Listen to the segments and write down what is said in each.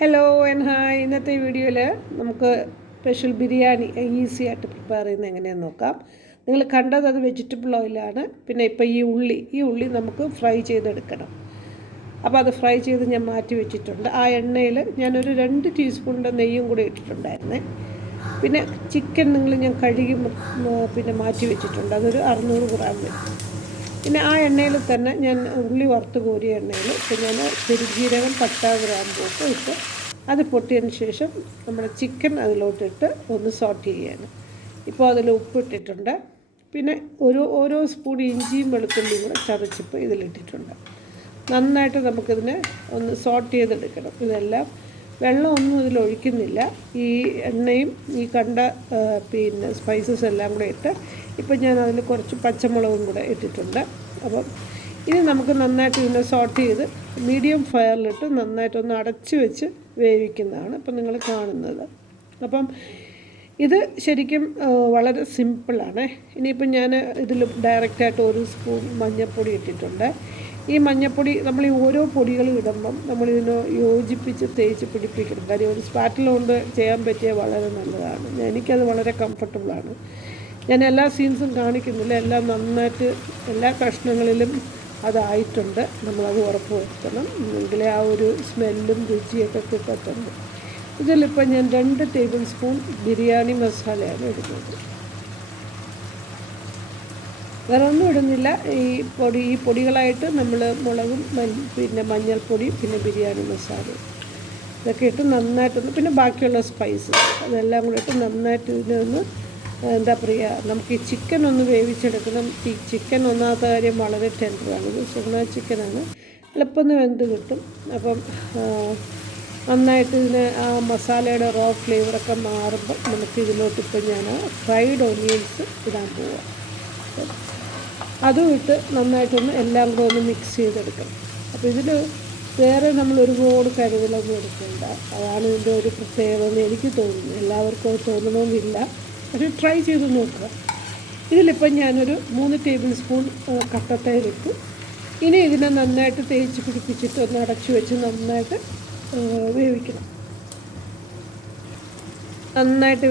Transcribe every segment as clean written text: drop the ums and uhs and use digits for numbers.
Hello and hi. ഇന്നത്തെ വീഡിയോയിൽ നമുക്ക് സ്പെഷ്യൽ ബിരിയാണി ഈസി ആയിട്ട് പ്രിപ്പയർ ചെയ്യുന്നത് എങ്ങനെയാണെന്ന് നോക്കാം. നിങ്ങൾ കണ്ടത് അത് വെജിറ്റബിൾ ഓയിലാണ്. പിന്നെ ഇപ്പോൾ ഈ ഉള്ളി നമുക്ക് ഫ്രൈ ചെയ്തെടുക്കണം. അപ്പോൾ അത് ഫ്രൈ ചെയ്ത് ഞാൻ മാറ്റി വെച്ചിട്ടുണ്ട്. ആ എണ്ണയിൽ ഞാനൊരു 2 ടീസ്പൂണിൻ്റെ നെയ്യും കൂടി ഇട്ടിട്ടുണ്ടായിരുന്നേ. പിന്നെ ചിക്കൻ ഞാൻ കഴുകി പിന്നെ മാറ്റി വെച്ചിട്ടുണ്ട്. അതൊരു 600 ഗ്രാം വരും. പിന്നെ ആ എണ്ണയിൽ തന്നെ ഞാൻ ഉള്ളി വറുത്ത് കോരിയ എണ്ണയിൽ ഇപ്പോൾ ഞാൻ പെരുംജീരകം, പട്ട, ഗ്രാമ്പൂഒക്കെ ഇട്ട് അത് പൊട്ടിയതിന് ശേഷം നമ്മുടെ ചിക്കൻ അതിലോട്ടിട്ട് ഒന്ന് സോട്ട് ചെയ്യാണ്. ഇപ്പോൾ അതിൽ ഉപ്പിട്ടിട്ടുണ്ട്. പിന്നെ ഓരോ സ്പൂൺ ഇഞ്ചിയും വെളുത്തുള്ളിയും കൂടെ ചതച്ചിപ്പോൾ ഇതിലിട്ടിട്ടുണ്ട്. നന്നായിട്ട് നമുക്കിതിനെ ഒന്ന് സോട്ട് ചെയ്തെടുക്കണം. ഇതെല്ലാം വെള്ളമൊന്നും ഇതിലൊഴിക്കുന്നില്ല. ഈ എണ്ണയും ഈ കണ്ട പിന്നെ സ്പൈസസ് എല്ലാം കൂടെ ഇട്ട് ഇപ്പം ഞാൻ അതിൽ കുറച്ച് പച്ചമുളകും കൂടെ ഇട്ടിട്ടുണ്ട്. അപ്പം ഇനി നമുക്ക് നന്നായിട്ട് ഇതിനെ സോട്ട് ചെയ്ത് മീഡിയം ഫയറിലിട്ട് നന്നായിട്ടൊന്ന് അടച്ച് വെച്ച് വേവിക്കുന്നതാണ് ഇപ്പം നിങ്ങൾ കാണുന്നത്. അപ്പം ഇത് ശരിക്കും വളരെ സിമ്പിളാണ്. ഇനിയിപ്പം ഞാൻ ഇതിൽ ഡയറക്റ്റായിട്ട് 1 സ്പൂൺ മഞ്ഞൾപ്പൊടി ഇട്ടിട്ടുണ്ട്. ഈ മഞ്ഞൾപ്പൊടി നമ്മൾ ഈ ഓരോ പൊടികൾ ഇടുമ്പം നമ്മളിതിനെ യോജിപ്പിച്ച് തേച്ച് പിടിപ്പിക്കണം. കാര്യം ഒരു സ്പാറ്റില കൊണ്ട് ചെയ്യാൻ പറ്റിയ വളരെ നല്ലതാണ്. എനിക്കത് വളരെ കംഫർട്ടബിളാണ്. ഞാൻ എല്ലാ സീൻസും കാണിക്കുന്നില്ല. എല്ലാം നന്നായിട്ട് എല്ലാ കഷ്ണങ്ങളിലും അതായിട്ടുണ്ട്. നമ്മളത് ഉറപ്പ് വരുത്തണം. എങ്കിലേ ആ ഒരു സ്മെല്ലും രുചിയൊക്കെ കിട്ടത്തുള്ളൂ. ഇതിലിപ്പോൾ ഞാൻ 2 ടേബിൾ സ്പൂൺ ബിരിയാണി മസാലയാണ് ഇടുന്നത്. വേറെ ഒന്നും ഇടുന്നില്ല. ഈ പൊടികളായിട്ട് നമ്മൾ മുളകും പിന്നെ മഞ്ഞൾപ്പൊടി പിന്നെ ബിരിയാണി മസാല ഇതൊക്കെ ഇട്ട് നന്നായിട്ടൊന്ന് പിന്നെ ബാക്കിയുള്ള സ്പൈസസ് അതെല്ലാം കൂടെ ഇട്ട് നന്നായിട്ട് ഇതിനൊന്ന് എന്താ പറയുക, നമുക്ക് ഈ ചിക്കൻ ഒന്ന് വേവിച്ചെടുക്കണം. ഈ ചിക്കൻ ഒന്നാമത്തെ കാര്യം വളരെ ടെൻഡറാണ്. ഇത് ചെറുനാ ചിക്കനാണ്, എളുപ്പം വെന്ത് കിട്ടും. അപ്പം നന്നായിട്ട് ഇതിന് ആ മസാലയുടെ റോ ഫ്ലേവറൊക്കെ മാറുമ്പോൾ നമുക്ക് ഇതിലോട്ടിപ്പോൾ ഞാൻ ഫ്രൈഡ് ഓനിയൻസ് ഇടാൻ പോവാം. അതും ഇട്ട് നന്നായിട്ടൊന്ന് എല്ലാം കൂടെ ഒന്ന് മിക്സ് ചെയ്തെടുക്കണം. അപ്പോൾ ഇതിൽ വേറെ നമ്മൾ ഒരുപാട് കരുതലൊന്നും എടുക്കേണ്ട. അതാണ് ഇതിൻ്റെ ഒരു പ്രത്യേകത എന്ന് എനിക്ക് തോന്നുന്നു. എല്ലാവർക്കും അത് തോന്നണമെന്നില്ല, പക്ഷേ ട്രൈ ചെയ്ത് നോക്കുക. ഇതിലിപ്പം ഞാനൊരു 3 ടേബിൾ സ്പൂൺ കട്ടത്തൈരിട്ടു. ഇനി ഇതിനെ നന്നായിട്ട് തേച്ച് പിടിപ്പിച്ചിട്ട് ഒന്ന് അടച്ചു വെച്ച് നന്നായിട്ട്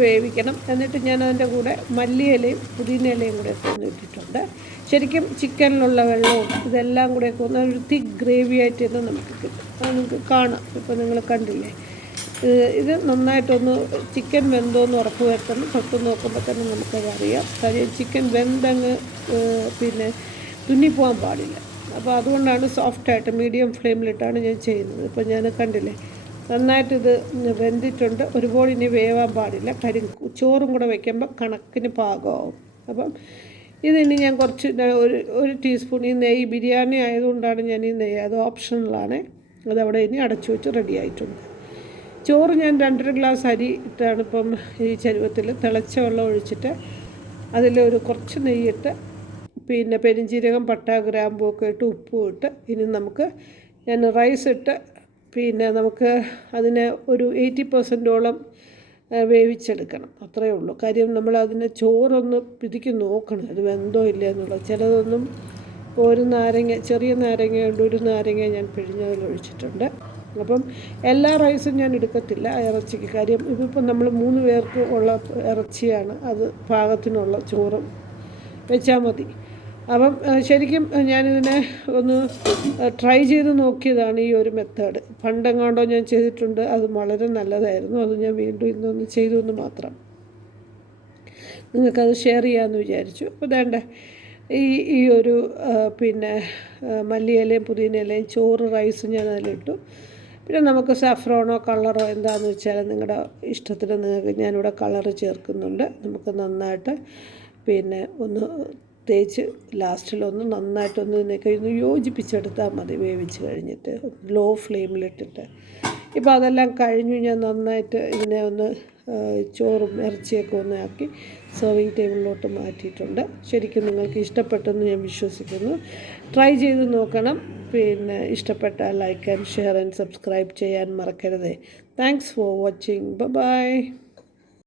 വേവിക്കണം. എന്നിട്ട് ഞാൻ അതിൻ്റെ കൂടെ മല്ലിയിലയും പുതിന ഇലയും കൂടെ ഇട്ടിട്ടുണ്ട്. ശരിക്കും ചിക്കനിലുള്ള വെള്ളവും ഇതെല്ലാം കൂടെ ഒന്ന് ഒരു തിക്ക് ഗ്രേവി ആയിട്ട് തന്നെ നമുക്ക് കിട്ടും. അത് നിങ്ങൾക്ക് കാണാം. ഇപ്പോൾ നിങ്ങൾ കണ്ടില്ലേ, ഇത് നന്നായിട്ടൊന്ന് ചിക്കൻ വെന്തോന്ന് ഉറപ്പ് വരുത്തണം. തൊട്ട് നോക്കുമ്പോൾ തന്നെ നമുക്കതറിയാം. കാര്യം ചിക്കൻ വെന്തങ്ങ് പിന്നെ തുന്നിപ്പോകാൻ പാടില്ല. അപ്പോൾ അതുകൊണ്ടാണ് സോഫ്റ്റായിട്ട് മീഡിയം ഫ്ലെയിമിലിട്ടാണ് ഞാൻ ചെയ്യുന്നത്. ഇപ്പോൾ ഞാൻ കണ്ടില്ലേ, നന്നായിട്ടിത് വെന്തിട്ടുണ്ട്. ഒരുപാട് ഇനി വേവാൻ പാടില്ല. ചോറും കൂടെ വയ്ക്കുമ്പോൾ കണക്കിന് പാകമാവും. അപ്പം ഇതിനി ഞാൻ കുറച്ച് ഒരു ടീസ്പൂൺ ഈ നെയ്യ്, ബിരിയാണി ആയതുകൊണ്ടാണ് ഞാൻ ഈ നെയ്യ്, അത് ഓപ്ഷണലാണ്. അതവിടെ ഇനി അടച്ചു വെച്ച് റെഡി ആയിട്ടുണ്ട്. ചോറ് ഞാൻ 2.5 ഗ്ലാസ് അരി ഇട്ടാണ് ഇപ്പം ഈ ചരുവത്തിൽ തിളച്ച വെള്ളം ഒഴിച്ചിട്ട് അതിലൊരു കുറച്ച് നെയ്യിട്ട് പിന്നെ പെരുംജീരകം, പട്ട, ഗ്രാമ്പൂ ഒക്കെ ഇട്ട് ഉപ്പും ഇട്ട് ഇനി ഞാൻ റൈസ് ഇട്ട് പിന്നെ നമുക്ക് അതിനെ ഒരു 80% വേവിച്ചെടുക്കണം. അത്രയേ ഉള്ളൂ. കാര്യം നമ്മളതിനെ ചോറൊന്ന് പിതിക്ക് നോക്കണം, അത് വെന്തോ ഇല്ല എന്നുള്ളത്. ചിലതൊന്നും ഒരു നാരങ്ങ, ചെറിയ നാരങ്ങ കൊണ്ട് ഒരു നാരങ്ങ ഞാൻ പിഴിഞ്ഞതിലൊഴിച്ചിട്ടുണ്ട്. അപ്പം എല്ലാ റൈസും ഞാൻ എടുക്കത്തില്ല ഇറച്ചിക്ക്. കാര്യം ഇതിപ്പോൾ നമ്മൾ 3 പേർക്ക് ഉള്ള ഇറച്ചിയാണ്. അത് പാകത്തിനുള്ള ചോറും വെച്ചാൽ മതി. അപ്പം ശരിക്കും ഞാനിതിനെ ഒന്ന് ട്രൈ ചെയ്ത് നോക്കിയതാണ് ഈ ഒരു മെത്തേഡ്. പണ്ടെങ്ങാണ്ടോ ഞാൻ ചെയ്തിട്ടുണ്ട്, അത് വളരെ നല്ലതായിരുന്നു. അത് ഞാൻ വീണ്ടും ഇന്നൊന്ന് ചെയ്തു എന്ന് മാത്രം. നിങ്ങൾക്കത് ഷെയർ ചെയ്യാമെന്ന് വിചാരിച്ചു. അപ്പോൾ വേണ്ട ഈ ഒരു പിന്നെ മല്ലിയിലയും പുതിന ഇലയും ചോറ് റൈസും ഞാൻ അതിലിട്ടു. പിന്നെ നമുക്ക് സാഫ്രോണോ കളറോ എന്താണെന്ന് വെച്ചാൽ നിങ്ങളുടെ ഇഷ്ടത്തിന് ഞാനിവിടെ കളറ് ചേർക്കുന്നുണ്ട്. നമുക്ക് നന്നായിട്ട് പിന്നെ ഒന്ന് തേച്ച് ലാസ്റ്റിലൊന്ന് നന്നായിട്ടൊന്ന് ഇതിനൊക്കെ യോജിപ്പിച്ചെടുത്താൽ മതി. വേവിച്ച് കഴിഞ്ഞിട്ട് ലോ ഫ്ലെയിമിലിട്ടിട്ട് ഇപ്പോൾ അതെല്ലാം കഴിഞ്ഞു. ഞാൻ നന്നായിട്ട് ഇതിനെ ഒന്ന് ചോറും ഇറച്ചിയൊക്കെ ഒന്ന് ആക്കി സെർവിങ് ടേബിളിലോട്ട് മാറ്റിയിട്ടുണ്ട്. ശരിക്കും നിങ്ങൾക്ക് ഇഷ്ടപ്പെട്ടെന്ന് ഞാൻ വിശ്വസിക്കുന്നു. ട്രൈ ചെയ്ത് നോക്കണം. പിന്നെ ഇഷ്ടപ്പെട്ടാൽ like and share and subscribe ചെയ്യാൻ മറക്കരുതേ. Thanks for watching. ബൈ.